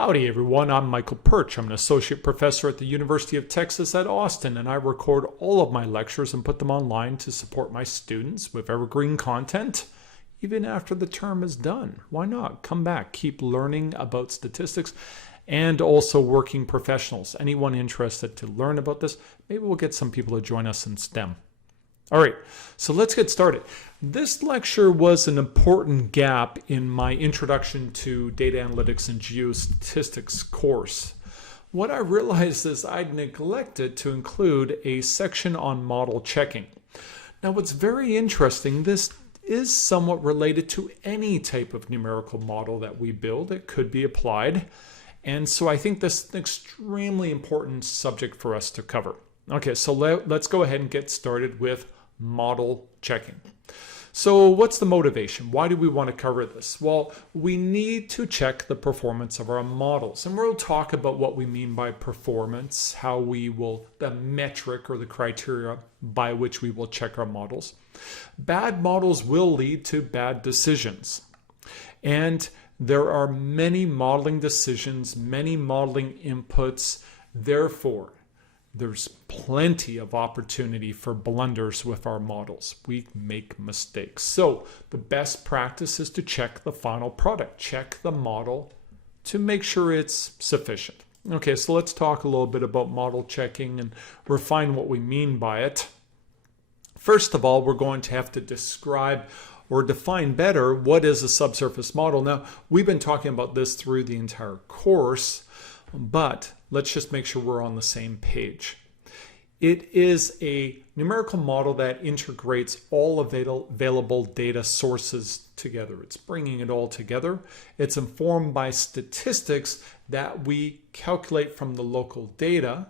Howdy everyone, I'm Michael Pyrcz. I'm an associate professor at the University of Texas at Austin, and I record all of my lectures and put them online to support my students with evergreen content. Even after the term is done, why not? Come back, keep learning about statistics and also working professionals. Anyone interested to learn about this, maybe we'll get some people to join us in STEM. All right, so let's get started. This lecture was an important gap in my Introduction to Data Analytics and Geostatistics course. What I realized is I'd neglected to include a section on model checking. Now, what's very interesting, this is somewhat related to any type of numerical model that we build. It could be applied. And so I think this is an extremely important subject for us to cover. Okay, so let's go ahead and get started with model checking. So what's the motivation? Why do we want to cover this? Well, we need to check the performance of our models. And we'll talk about what we mean by performance, the metric or the criteria by which we will check our models. Bad models will lead to bad decisions. And there are many modeling decisions, many modeling inputs. Therefore, there's plenty of opportunity for blunders with our models. We make mistakes. So the best practice is to check the final product, check the model to make sure it's sufficient. Okay, so let's talk a little bit about model checking and refine what we mean by it. First of all, we're going to have to describe or define better what is a subsurface model. Now, we've been talking about this through the entire course, but let's just make sure we're on the same page. It is a numerical model that integrates all available data sources together. It's bringing it all together. It's informed by statistics that we calculate from the local data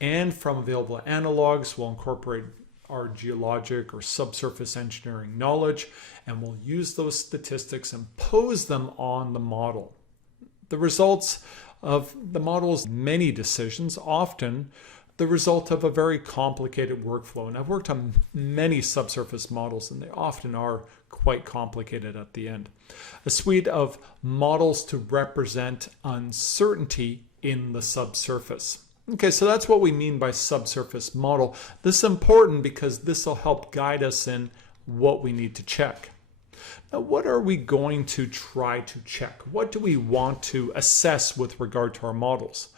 and from available analogs. We'll incorporate our geologic or subsurface engineering knowledge, and we'll use those statistics and pose them on the model. The results of the model's many decisions, often the result of a very complicated workflow. And I've worked on many subsurface models, and they often are quite complicated at the end. A suite of models to represent uncertainty in the subsurface. Okay, so that's what we mean by subsurface model. This is important because this will help guide us in what we need to check. Now, what are we going to try to check? What do we want to assess with regard to our models?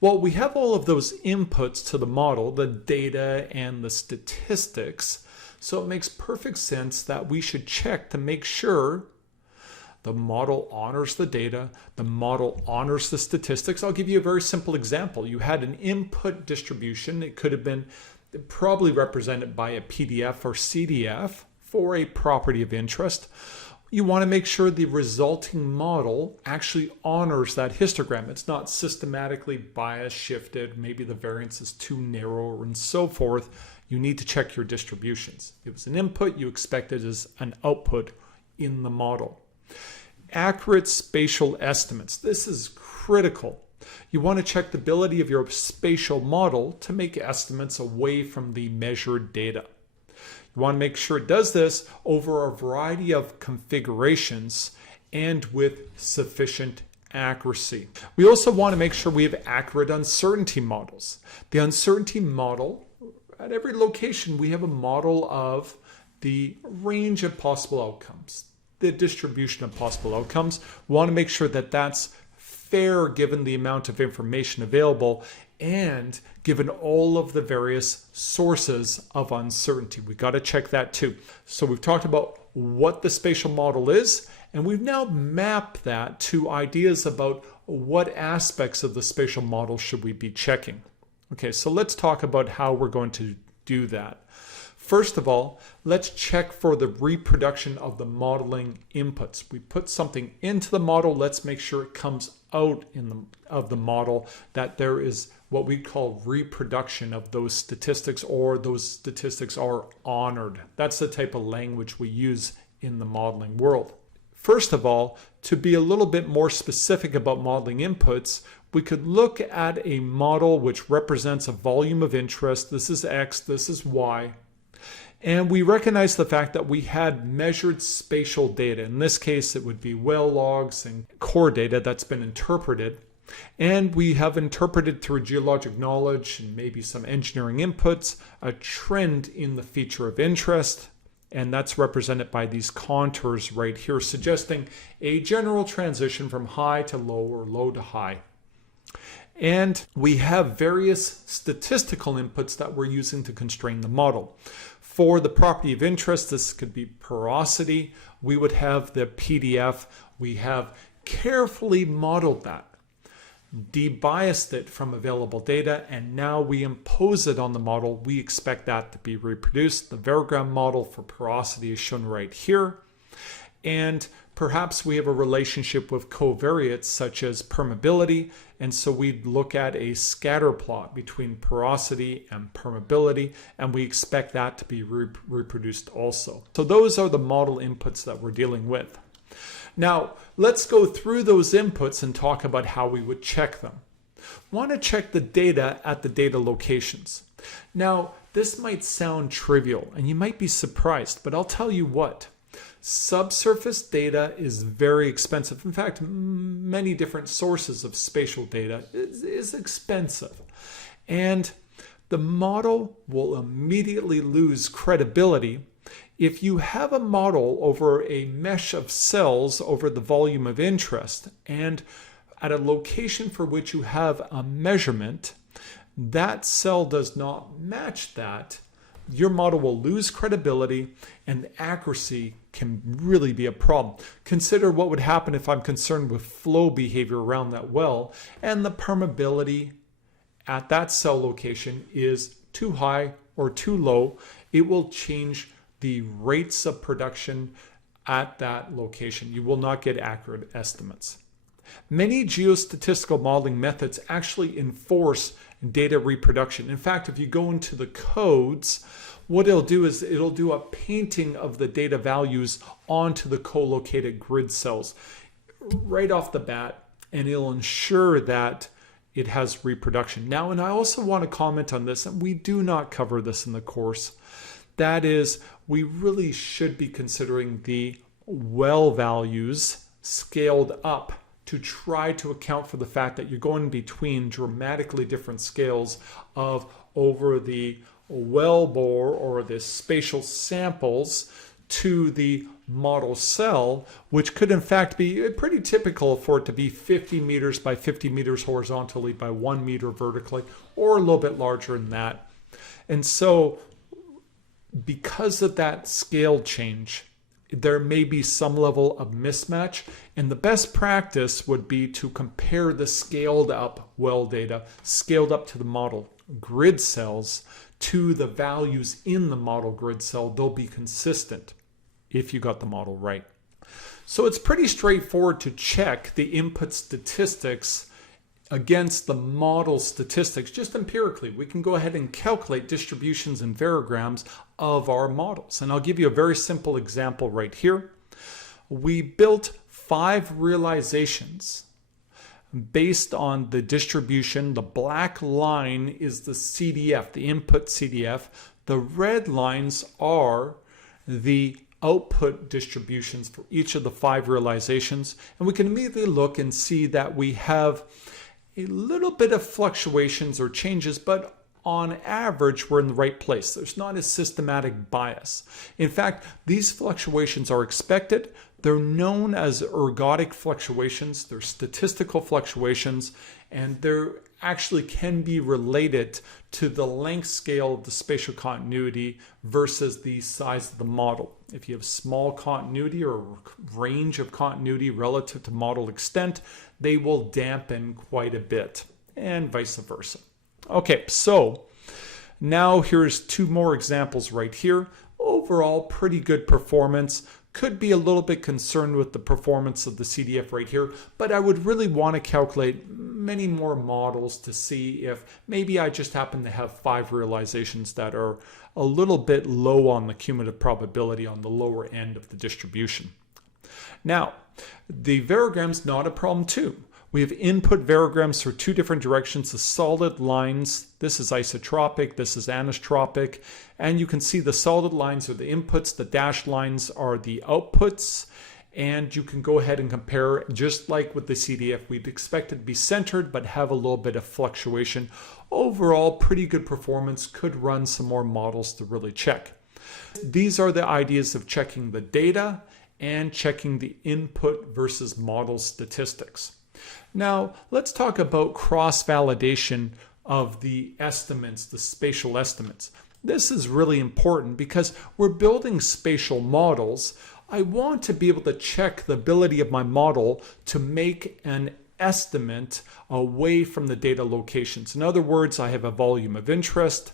Well, we have all of those inputs to the model, the data and the statistics, so it makes perfect sense that we should check to make sure the model honors the data, the model honors the statistics. I'll give you a very simple example. You had an input distribution. It could have been probably represented by a PDF or CDF for a property of interest. You want to make sure the resulting model actually honors that histogram. It's not systematically bias shifted. Maybe the variance is too narrow and so forth. You need to check your distributions. It was an input, you expect it as an output in the model. Accurate spatial estimates. This is critical. You want to check the ability of your spatial model to make estimates away from the measured data. You want to make sure it does this over a variety of configurations and with sufficient accuracy. We also want to make sure we have accurate uncertainty models. The uncertainty model, at every location, we have a model of the range of possible outcomes, the distribution of possible outcomes. We want to make sure that that's fair given the amount of information available and given all of the various sources of uncertainty. We've got to check that too. So we've talked about what the spatial model is, and we've now mapped that to ideas about what aspects of the spatial model should we be checking. Okay, so let's talk about how we're going to do that. First of all, let's check for the reproduction of the modeling inputs. We put something into the model. Let's make sure it comes out of the model, that there is what we call reproduction of those statistics, or those statistics are honored. That's the type of language we use in the modeling world. First of all, to be a little bit more specific about modeling inputs, we could look at a model which represents a volume of interest. This is X, this is Y. And we recognize the fact that we had measured spatial data. In this case, it would be well logs and core data that's been interpreted. And we have interpreted through geologic knowledge and maybe some engineering inputs a trend in the feature of interest. And that's represented by these contours right here, suggesting a general transition from high to low or low to high. And we have various statistical inputs that we're using to constrain the model. For the property of interest, this could be porosity. We would have the PDF. We have carefully modeled that, debiased it from available data, and now we impose it on the model. We expect that to be reproduced. The variogram model for porosity is shown right here. And perhaps we have a relationship with covariates such as permeability, and so we'd look at a scatter plot between porosity and permeability, and we expect that to be reproduced also. So those are the model inputs that we're dealing with. Now, let's go through those inputs and talk about how we would check them. We want to check the data at the data locations. Now, this might sound trivial, and you might be surprised, but I'll tell you what. Subsurface data is very expensive. In fact, many different sources of spatial data is expensive. And the model will immediately lose credibility if you have a model over a mesh of cells over the volume of interest, and at a location for which you have a measurement, that cell does not match that, your model will lose credibility and accuracy can really be a problem. Consider what would happen if I'm concerned with flow behavior around that well and the permeability at that cell location is too high or too low. It will change the rates of production at that location. You will not get accurate estimates. Many geostatistical modeling methods actually enforce data reproduction. In fact, if you go into the codes, what it'll do is it'll do a painting of the data values onto the co-located grid cells right off the bat, and it'll ensure that it has reproduction. Now, and I also want to comment on this, and we do not cover this in the course, that is, we really should be considering the well values scaled up to try to account for the fact that you're going between dramatically different scales of over the well bore or the spatial samples to the model cell, which could in fact be pretty typical for it to be 50 meters by 50 meters horizontally by 1 meter vertically, or a little bit larger than that. And so because of that scale change, there may be some level of mismatch, and the best practice would be to compare the scaled up well data, scaled up to the model grid cells, to the values in the model grid cell. They'll be consistent if you got the model right. So it's pretty straightforward to check the input statistics against the model statistics just empirically. We can go ahead and calculate distributions and variograms of our models. And I'll give you a very simple example right here. We built 5 realizations based on the distribution. The black line is the CDF, the input CDF. The red lines are the output distributions for each of the 5 realizations. And we can immediately look and see that we have a little bit of fluctuations or changes, but on average, we're in the right place. There's not a systematic bias. In fact, these fluctuations are expected. They're known as ergodic fluctuations. They're statistical fluctuations, and they actually can be related to the length scale of the spatial continuity versus the size of the model. If you have small continuity or range of continuity relative to model extent, they will dampen quite a bit, and vice versa. Okay, so now here's 2 more examples right here. Overall, pretty good performance. Could be a little bit concerned with the performance of the CDF right here, but I would really want to calculate many more models to see if maybe I just happen to have 5 realizations that are a little bit low on the cumulative probability on the lower end of the distribution. Now, the variogram's not a problem too. We have input varograms for two different directions. The solid lines, this is isotropic, this is anisotropic. And you can see the solid lines are the inputs, the dashed lines are the outputs. And you can go ahead and compare, just like with the CDF, we'd expect it to be centered, but have a little bit of fluctuation. Overall, pretty good performance. Could run some more models to really check. These are the ideas of checking the data and checking the input versus model statistics. Now, let's talk about cross-validation of the estimates, the spatial estimates. This is really important because we're building spatial models. I want to be able to check the ability of my model to make an estimate away from the data locations. In other words, I have a volume of interest.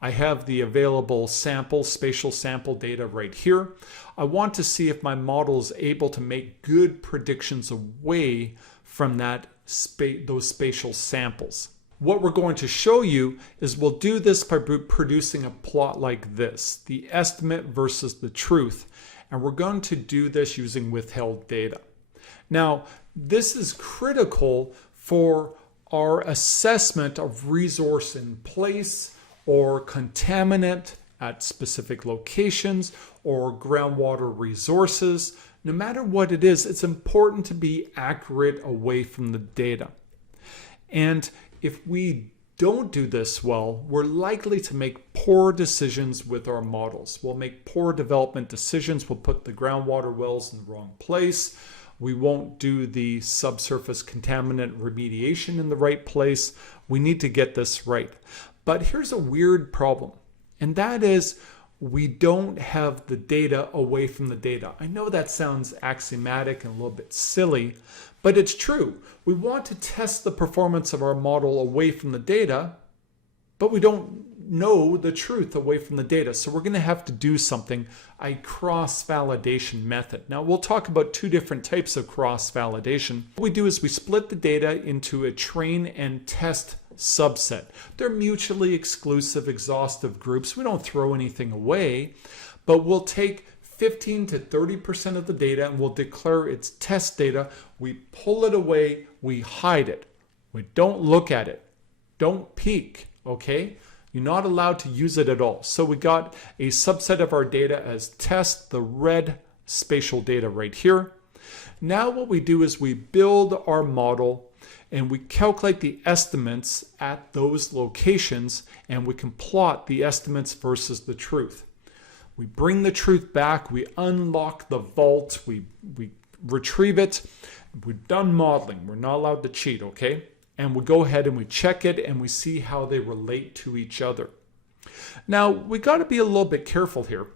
I have the available sample, spatial sample data right here. I want to see if my model is able to make good predictions away from those spatial samples. What we're going to show you is we'll do this by producing a plot like this, the estimate versus the truth. And we're going to do this using withheld data. Now, this is critical for our assessment of resource in place or contaminant at specific locations or groundwater resources. No matter what it is, it's important to be accurate away from the data. And if we don't do this well, we're likely to make poor decisions with our models. We'll make poor development decisions. We'll put the groundwater wells in the wrong place. We won't do the subsurface contaminant remediation in the right place. We need to get this right. But here's a weird problem, and that is we don't have the data away from the data. I know that sounds axiomatic and a little bit silly, but it's true. We want to test the performance of our model away from the data, but we don't know the truth away from the data. So we're going to have to do something, a cross-validation method. Now we'll talk about two different types of cross-validation. What we do is we split the data into a train and test subset. They're mutually exclusive, exhaustive groups. We don't throw anything away, but we'll take 15 to 30% of the data and we'll declare it's test data. We pull it away, we hide it. We don't look at it. Don't peek, okay? You're not allowed to use it at all. So we got a subset of our data as test, the red spatial data right here. Now what we do is we build our model and we calculate the estimates at those locations and we can plot the estimates versus the truth. We bring the truth back, we unlock the vault, we retrieve it. We're done modeling. We're not allowed to cheat, okay? And we go ahead and we check it and we see how they relate to each other. Now, we got to be a little bit careful here.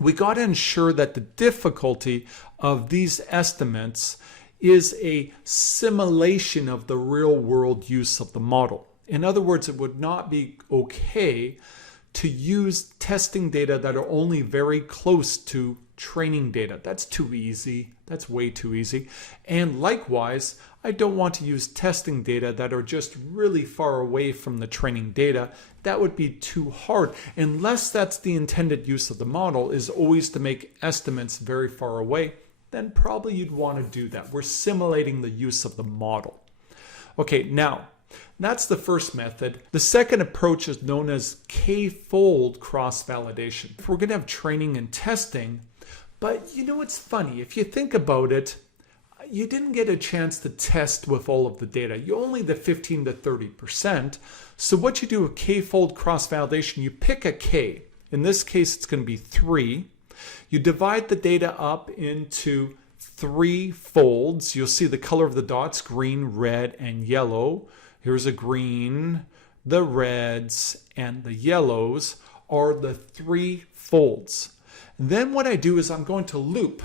We got to ensure that the difficulty of these estimates is a simulation of the real world use of the model. In other words, it would not be okay to use testing data that are only very close to training data. That's too easy. That's way too easy. And likewise, I don't want to use testing data that are just really far away from the training data. That would be too hard. Unless that's the intended use of the model, is always to make estimates very far away, then probably you'd want to do that. We're simulating the use of the model. Okay, now, that's the first method. The second approach is known as k-fold cross-validation. We're going to have training and testing, but you know what's funny? If you think about it, you didn't get a chance to test with all of the data. You only the 15 to 30%. So what you do with k-fold cross-validation, you pick a k. In this case, it's going to be 3. You divide the data up into 3 folds. You'll see the color of the dots, green, red, and yellow. Here's a green, the reds, and the yellows are the 3 folds. Then what I do is I'm going to loop.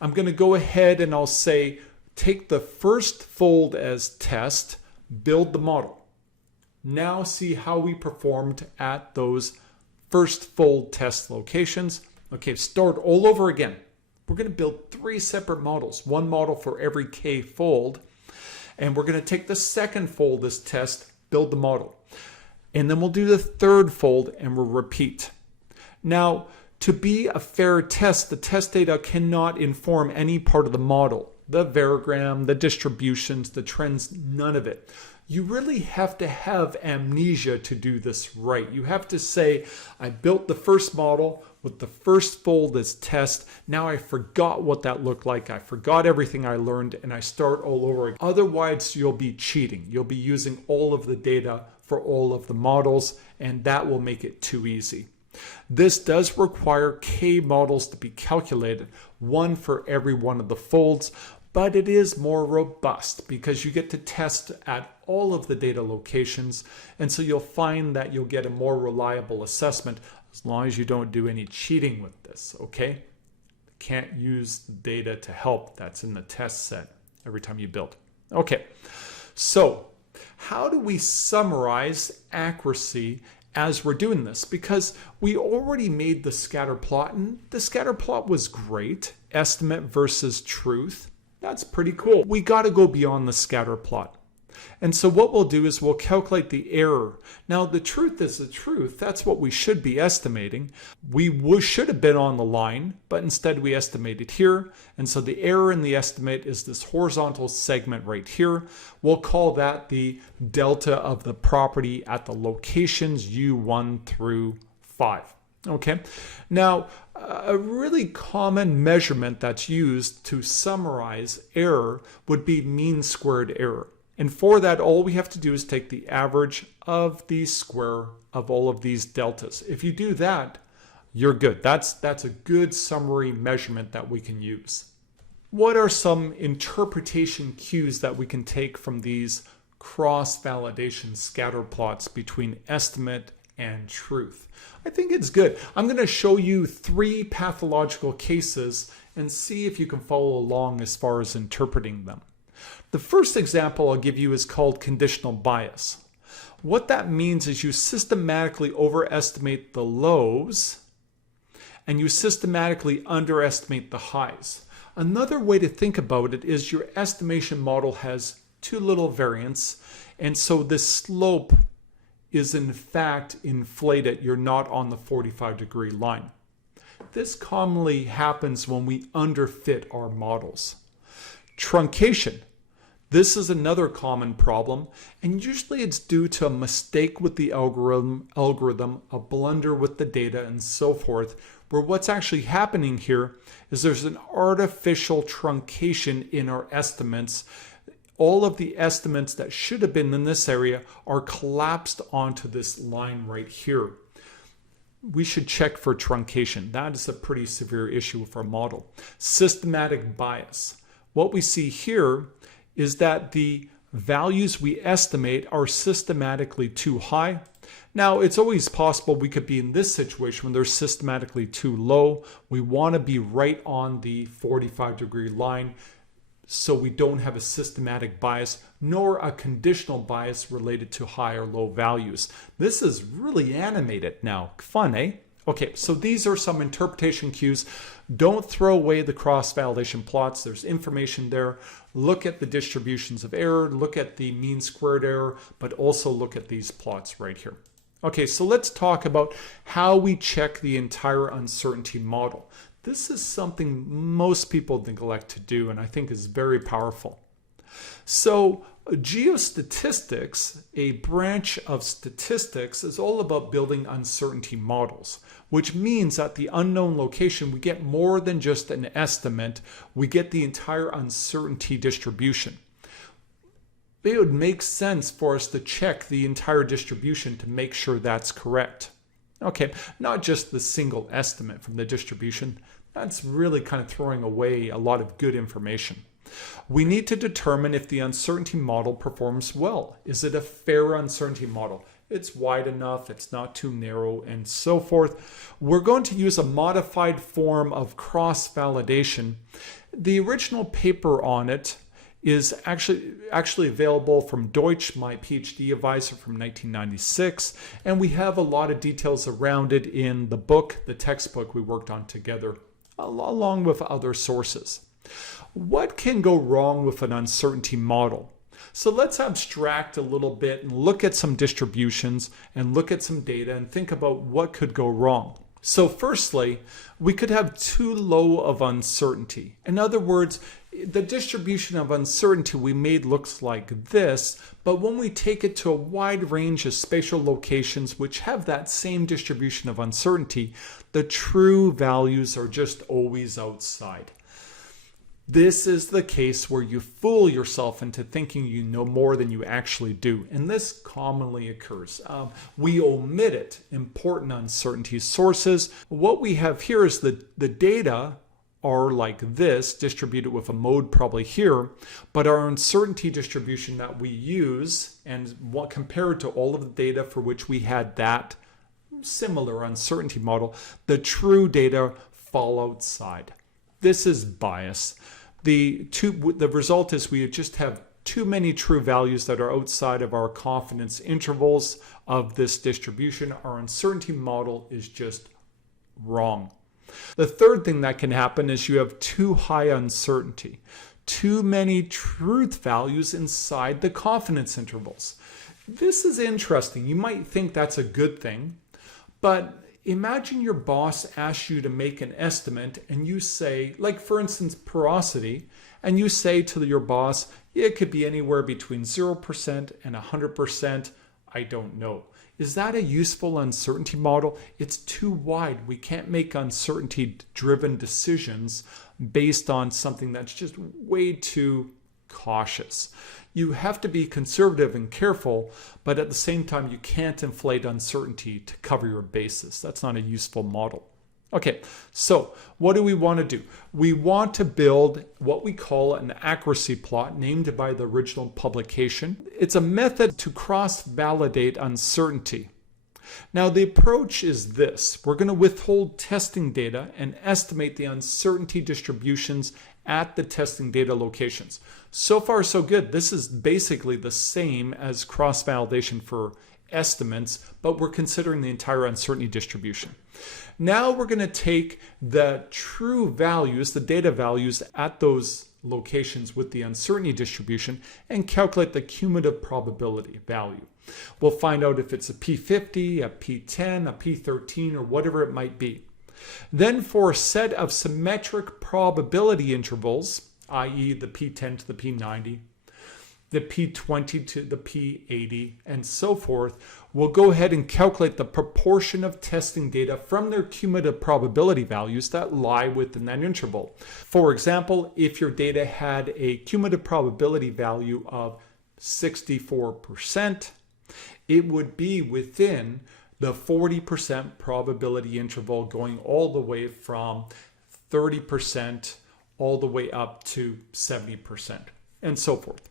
I'm going to go ahead and I'll say, take the first fold as test, build the model. Now see how we performed at those first fold test locations. Okay, start all over again. We're going to build 3 separate models, one model for every k fold. And we're going to take the second fold as test, build the model. And then we'll do the third fold and we'll repeat. Now, to be a fair test, the test data cannot inform any part of the model. The variogram, the distributions, the trends, none of it. You really have to have amnesia to do this right. You have to say, I built the first model with the first fold as test. Now I forgot what that looked like. I forgot everything I learned and I start all over again. Otherwise, you'll be cheating. You'll be using all of the data for all of the models, and that will make it too easy. This does require K models to be calculated, one for every one of the folds, but it is more robust because you get to test at all of the data locations, and so you'll find that you'll get a more reliable assessment as long as you don't do any cheating with this, okay? Can't use the data to help that's in the test set every time you build. Okay, so how do we summarize accuracy as we're doing this? Because we already made the scatter plot, and the scatter plot was great. Estimate versus truth. That's pretty cool. We got to go beyond the scatter plot. And so what we'll do is we'll calculate the error. Now, the truth is the truth. That's what we should be estimating. We should have been on the line, but instead we estimated here. And so the error in the estimate is this horizontal segment right here. We'll call that the delta of the property at the locations U1 through 5. Okay, now a really common measurement that's used to summarize error would be mean squared error. And for that, all we have to do is take the average of the square of all of these deltas. If you do that, you're good. That's a good summary measurement that we can use. What are some interpretation cues that we can take from these cross-validation scatter plots between estimate and truth? I think it's good. I'm going to show you 3 pathological cases and see if you can follow along as far as interpreting them. The first example I'll give you is called conditional bias. What that means is you systematically overestimate the lows and you systematically underestimate the highs. Another way to think about it is your estimation model has too little variance, and so the slope is in fact inflated. You're not on the 45-degree line. This commonly happens when we underfit our models. Truncation. This is another common problem, and usually it's due to a mistake with the algorithm, a blunder with the data, and so forth, where what's actually happening here is there's an artificial truncation in our estimates. All of the estimates that should have been in this area are collapsed onto this line right here. We should check for truncation. That is a pretty severe issue with our model. Systematic bias. What we see here is that the values we estimate are systematically too high. Now, it's always possible we could be in this situation when they're systematically too low. We want to be right on the 45-degree line so we don't have a systematic bias nor a conditional bias related to high or low values. This is really animated now. Fun, eh? Okay, so these are some interpretation cues. Don't throw away the cross-validation plots. There's information there. Look at the distributions of error, look at the mean squared error, but also look at these plots right here. Okay, so let's talk about how we check the entire uncertainty model. This is something most people neglect to do, and I think is very powerful. So geostatistics, a branch of statistics, is all about building uncertainty models, which means at the unknown location, we get more than just an estimate. We get the entire uncertainty distribution. It would make sense for us to check the entire distribution to make sure that's correct. Okay, not just the single estimate from the distribution. That's really kind of throwing away a lot of good information. We need to determine if the uncertainty model performs well. Is it a fair uncertainty model? It's wide enough, it's not too narrow, and so forth. We're going to use a modified form of cross-validation. The original paper on it is actually available from Deutsch, my PhD advisor, from 1996, and we have a lot of details around it in the book, the textbook we worked on together, along with other sources. What can go wrong with an uncertainty model? So let's abstract a little bit and look at some distributions and look at some data and think about what could go wrong. So firstly, we could have too low of uncertainty. In other words, The distribution of uncertainty we made looks like this, but when we take it to a wide range of spatial locations which have that same distribution of uncertainty, the true values are just always outside. This is the case where you fool yourself into thinking you know more than you actually do, and this commonly occurs. We omitted important uncertainty sources. What we have here is the data are like this, distributed with a mode probably here, but our uncertainty distribution that we use and compared to all of the data for which we had that similar uncertainty model, the true data fall outside. This is bias. The result is we just have too many true values that are outside of our confidence intervals of this distribution. Our uncertainty model is just wrong. The third thing that can happen is you have too high uncertainty, too many truth values inside the confidence intervals. This is interesting. You might think that's a good thing, but imagine your boss asks you to make an estimate and you say, like for instance, porosity, and you say to your boss, it could be anywhere between 0% and 100%. I don't know. Is that a useful uncertainty model? It's too wide. We can't make uncertainty-driven decisions based on something that's just way too cautious. You have to be conservative and careful, but at the same time, you can't inflate uncertainty to cover your basis. That's not a useful model. Okay, so what do we want to do? We want to build what we call an accuracy plot named by the original publication. It's a method to cross-validate uncertainty. Now the approach is this. We're going to withhold testing data and estimate the uncertainty distributions at the testing data locations. So far so good. This is basically the same as cross-validation for estimates, but we're considering the entire uncertainty distribution. Now we're going to take the true values, the data values at those locations with the uncertainty distribution and calculate the cumulative probability value. We'll find out if it's a P50, a P10, a P13, or whatever it might be. Then for a set of symmetric probability intervals, i.e. the P10 to the P90, the P20 to the P80, and so forth, we'll go ahead and calculate the proportion of testing data from their cumulative probability values that lie within that interval. For example, if your data had a cumulative probability value of 64%, it would be within the 40% probability interval going all the way from 30% all the way up to 70% and so forth.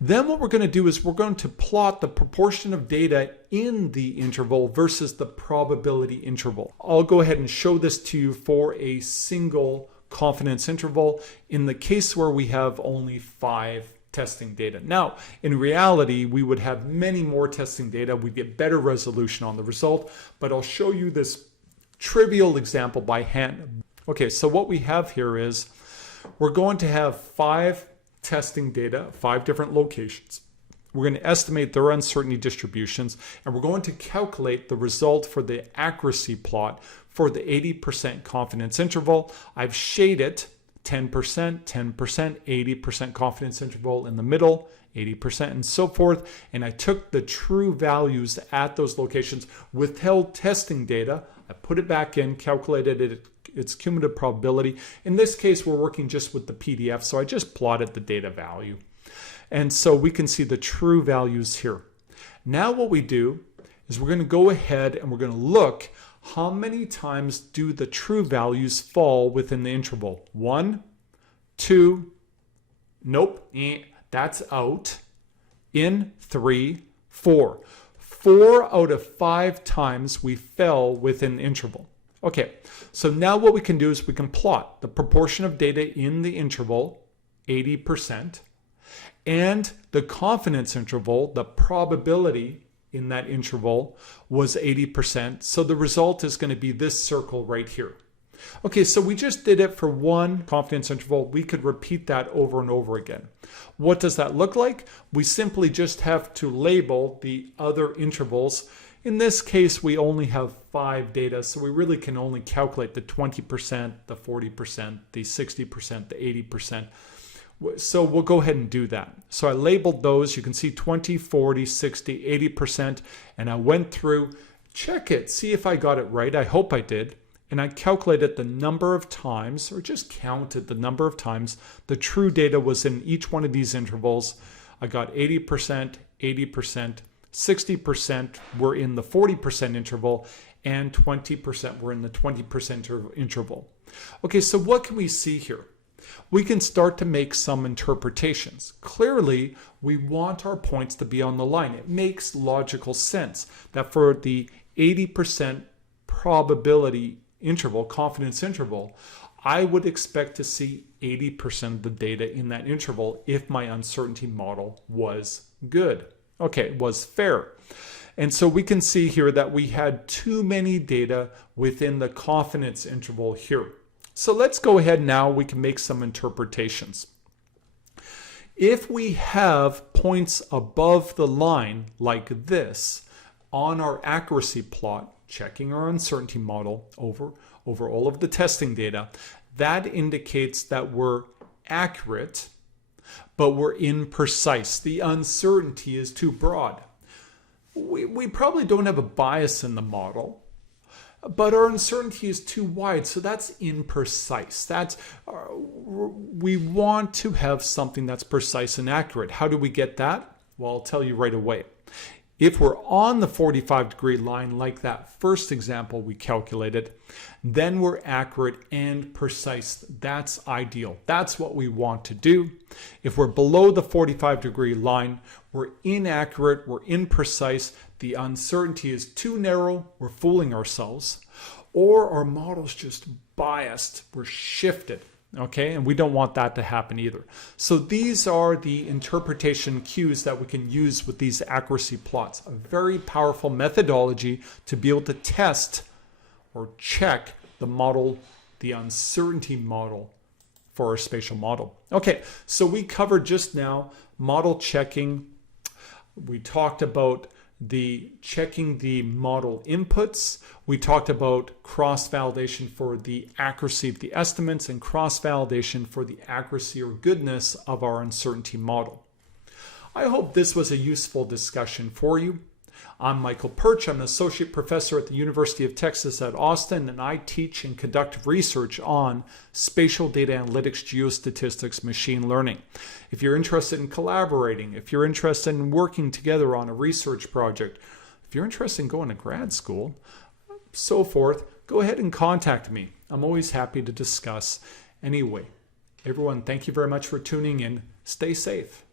Then what we're going to do is we're going to plot the proportion of data in the interval versus the probability interval. I'll go ahead and show this to you for a single confidence interval in the case where we have only 5 testing data. Now, in reality, we would have many more testing data. We'd get better resolution on the result, but I'll show you this trivial example by hand. Okay, so what we have here is we're going to have 5 testing data, 5 different locations. We're going to estimate their uncertainty distributions, and we're going to calculate the result for the accuracy plot for the 80% confidence interval. I've shaded 10%, 10%, 80% confidence interval in the middle, 80% and so forth, and I took the true values at those locations, withheld testing data, I put it back in, calculated it, its cumulative probability. In this case, we're working just with the PDF, so I just plotted the data value. And so we can see the true values here. Now what we do is we're going to go ahead and we're going to look how many times do the true values fall within the interval. 1, 2, nope, that's out. In 3, 4. 4 out of 5 times we fell within the interval. Okay, so now what we can do is we can plot the proportion of data in the interval, 80%, and the confidence interval, the probability in that interval was 80%. So the result is going to be this circle right here. Okay, so we just did it for one confidence interval. We could repeat that over and over again. What does that look like? We simply just have to label the other intervals. In this case, we only have 5 data, so we really can only calculate the 20%, the 40%, the 60%, the 80%. So we'll go ahead and do that. So I labeled those. You can see 20, 40, 60, 80%. And I went through, check it, see if I got it right. I hope I did. And I calculated the number of times, or just counted the number of times the true data was in each one of these intervals. I got 80%, 80%, 60% were in the 40% interval, and 20% were in the 20% interval. Okay, so what can we see here? We can start to make some interpretations. Clearly, we want our points to be on the line. It makes logical sense that for the 80% probability interval, confidence interval, I would expect to see 80% of the data in that interval if my uncertainty model was good. Okay, was fair. And so we can see here that we had too many data within the confidence interval here. So let's go ahead now, we can make some interpretations. If we have points above the line like this on our accuracy plot, checking our uncertainty model over all of the testing data, that indicates that we're accurate, but we're imprecise. The uncertainty is too broad. We probably don't have a bias in the model, but our uncertainty is too wide, so that's imprecise. We want to have something that's precise and accurate. How do we get that? Well, I'll tell you right away. If we're on the 45-degree line, like that first example we calculated, then we're accurate and precise. That's ideal. That's what we want to do. If we're below the 45-degree line, we're inaccurate, we're imprecise, the uncertainty is too narrow, we're fooling ourselves, or our model's just biased, we're shifted. Okay, and we don't want that to happen either. So these are the interpretation cues that we can use with these accuracy plots. A very powerful methodology to be able to test or check the model, the uncertainty model for our spatial model. Okay, so we covered just now model checking. We talked about checking the model inputs. We talked about cross-validation for the accuracy of the estimates and cross-validation for the accuracy or goodness of our uncertainty model. I hope this was a useful discussion for you. I'm Michael Pyrcz. I'm an associate professor at the University of Texas at Austin, and I teach and conduct research on spatial data analytics, geostatistics, machine learning. If you're interested in collaborating, if you're interested in working together on a research project, if you're interested in going to grad school, so forth, go ahead and contact me. I'm always happy to discuss. Anyway, everyone, thank you very much for tuning in. Stay safe.